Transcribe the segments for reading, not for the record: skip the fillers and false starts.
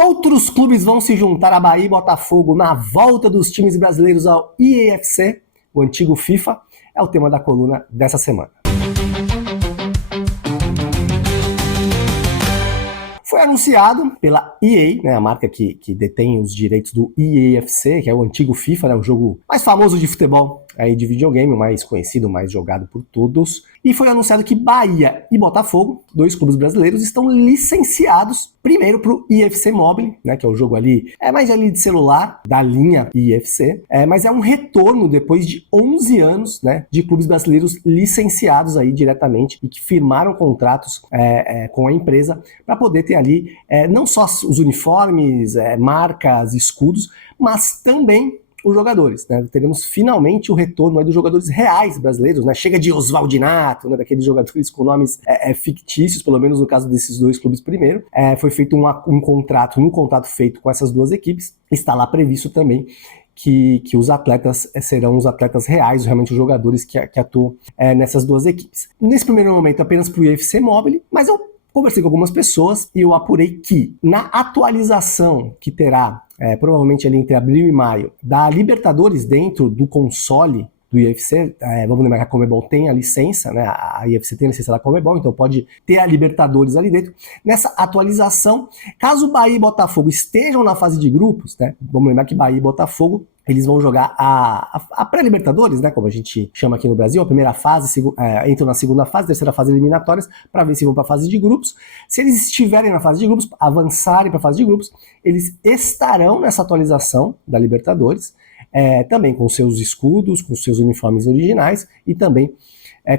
Outros clubes vão se juntar a Bahia e Botafogo na volta dos times brasileiros ao IAFC, o antigo FIFA, é o tema da coluna dessa semana. Foi anunciado pela EA, né, a marca que detém os direitos do IAFC, que é o antigo FIFA, né, o jogo mais famoso de futebol aí de videogame, mais conhecido, mais jogado por todos. E foi anunciado que Bahia e Botafogo, dois clubes brasileiros, estão licenciados primeiro para o IFC Mobile, né, que é o jogo ali, mais ali de celular, da linha IFC, mas é um retorno depois de 11 anos, né, de clubes brasileiros licenciados aí diretamente e que firmaram contratos com a empresa para poder ter ali não só os uniformes, marcas, escudos, mas também os jogadores, né? Teremos finalmente o retorno aí dos jogadores reais brasileiros, né? Chega de Oswaldinato, né? Daqueles jogadores com nomes fictícios, pelo menos no caso desses dois clubes primeiro. Foi feito um contrato feito com essas duas equipes, está lá previsto também que os atletas serão os atletas reais, realmente os jogadores que atuam nessas duas equipes. Nesse primeiro momento apenas para o UFC Mobile, mas eu conversei com algumas pessoas e eu apurei que na atualização que terá provavelmente ali entre abril e maio, da Libertadores dentro do console do UFC, vamos lembrar que a Conmebol tem a licença, né? A UFC tem a licença da Conmebol, então pode ter a Libertadores ali dentro. Nessa atualização, caso Bahia e Botafogo estejam na fase de grupos, né? Vamos lembrar que Bahia e Botafogo eles vão jogar a pré-Libertadores, né, como a gente chama aqui no Brasil, a primeira fase, entram na segunda fase, terceira fase eliminatórias, para ver se vão para a fase de grupos. Se eles estiverem na fase de grupos, avançarem para a fase de grupos, eles estarão nessa atualização da Libertadores, também com seus escudos, com seus uniformes originais e também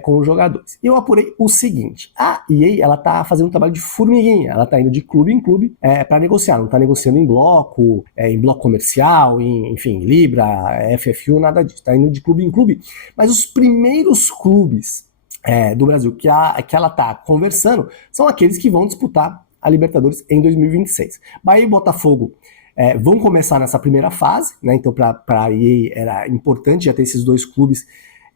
com os jogadores. E eu apurei o seguinte, a EA ela tá fazendo um trabalho de formiguinha, ela tá indo de clube em clube para negociar, não tá negociando em bloco comercial, enfim, Libra, FFU, nada disso, tá indo de clube em clube, mas os primeiros clubes do Brasil que ela tá conversando são aqueles que vão disputar a Libertadores em 2026. Bahia e Botafogo vão começar nessa primeira fase, né? Então para a EA era importante já ter esses dois clubes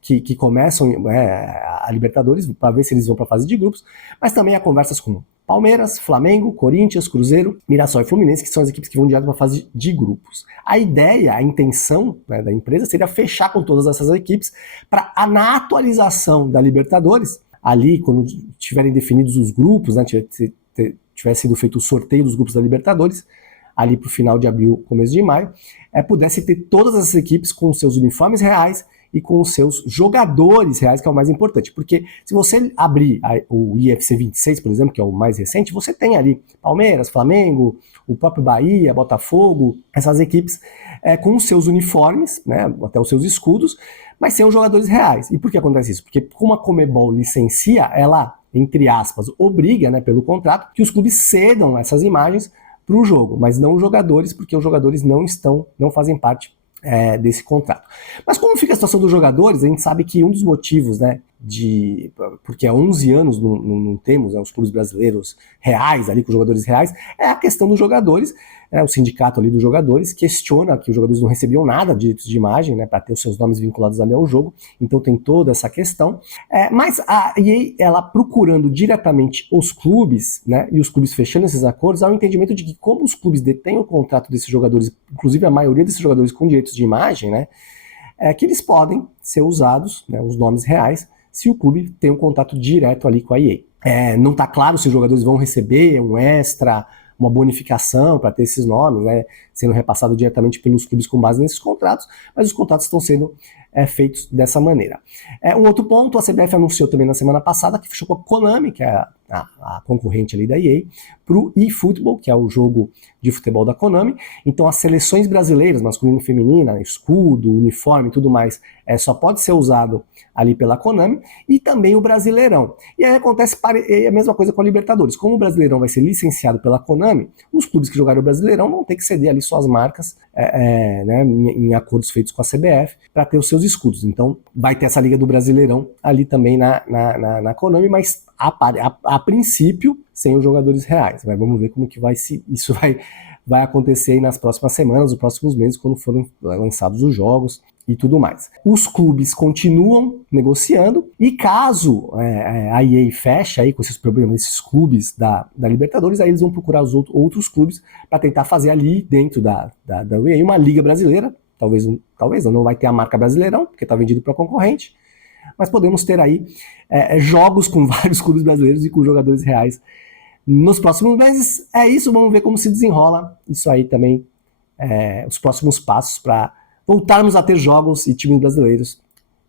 que começam a Libertadores, para ver se eles vão para a fase de grupos, mas também há conversas com Palmeiras, Flamengo, Corinthians, Cruzeiro, Mirassol e Fluminense, que são as equipes que vão direto para a fase de grupos. A ideia, a intenção, né, da empresa seria fechar com todas essas equipes para, na atualização da Libertadores, ali, quando tiverem definidos os grupos, né, tiver sido feito o sorteio dos grupos da Libertadores, ali para o final de abril, começo de maio, pudesse ter todas essas equipes com seus uniformes reais e com os seus jogadores reais, que é o mais importante. Porque se você abrir o IFC 26, por exemplo, que é o mais recente, você tem ali Palmeiras, Flamengo, o próprio Bahia, Botafogo, essas equipes com os seus uniformes, né, até os seus escudos, mas sem os jogadores reais. E por que acontece isso? Porque como a Conmebol licencia, ela, entre aspas, obriga, né, pelo contrato, que os clubes cedam essas imagens para o jogo, mas não os jogadores, porque os jogadores não fazem parte desse contrato. Mas como fica a situação dos jogadores, a gente sabe que um dos motivos, né, porque há 11 anos não temos os clubes brasileiros reais, ali com jogadores reais, é a questão dos jogadores. O sindicato ali dos jogadores questiona que os jogadores não recebiam nada de direitos de imagem, né, para ter os seus nomes vinculados ali ao jogo, então tem toda essa questão. Mas a EA, ela procurando diretamente os clubes, né, e os clubes fechando esses acordos, há um entendimento de que como os clubes detêm o contrato desses jogadores, inclusive a maioria desses jogadores com direitos de imagem, né, que eles podem ser usados, né, os nomes reais, se o clube tem um contato direto ali com a EA. Não está claro se os jogadores vão receber um extra, uma bonificação para ter esses nomes, né, sendo repassado diretamente pelos clubes com base nesses contratos, mas os contratos estão sendo feitos dessa maneira. Um outro ponto, a CBF anunciou também na semana passada que fechou com a Konami, que é a concorrente ali da EA, para o eFootball, que é o jogo de futebol da Konami. Então as seleções brasileiras, masculina e feminina, escudo, uniforme e tudo mais, só pode ser usado ali pela Konami, e também o Brasileirão. E aí acontece a mesma coisa com a Libertadores. Como o Brasileirão vai ser licenciado pela Konami, os clubes que jogaram o Brasileirão vão ter que ceder ali suas marcas né, em acordos feitos com a CBF para ter os seus escudos. Então vai ter essa Liga do Brasileirão ali também na Konami, mas a princípio sem os jogadores reais. Vamos ver como que isso vai acontecer aí nas próximas semanas, nos próximos meses, quando forem lançados os jogos e tudo mais. Os clubes continuam negociando e caso a EA feche aí com esses problemas, esses clubes da Libertadores, aí eles vão procurar os outros clubes para tentar fazer ali dentro da EA uma liga brasileira. Talvez não vai ter a marca Brasileirão, porque está vendido para concorrente, mas podemos ter aí jogos com vários clubes brasileiros e com jogadores reais nos próximos meses. É isso, vamos ver como se desenrola isso aí também, os próximos passos para voltarmos a ter jogos e times brasileiros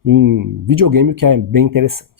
em videogame, o que é bem interessante.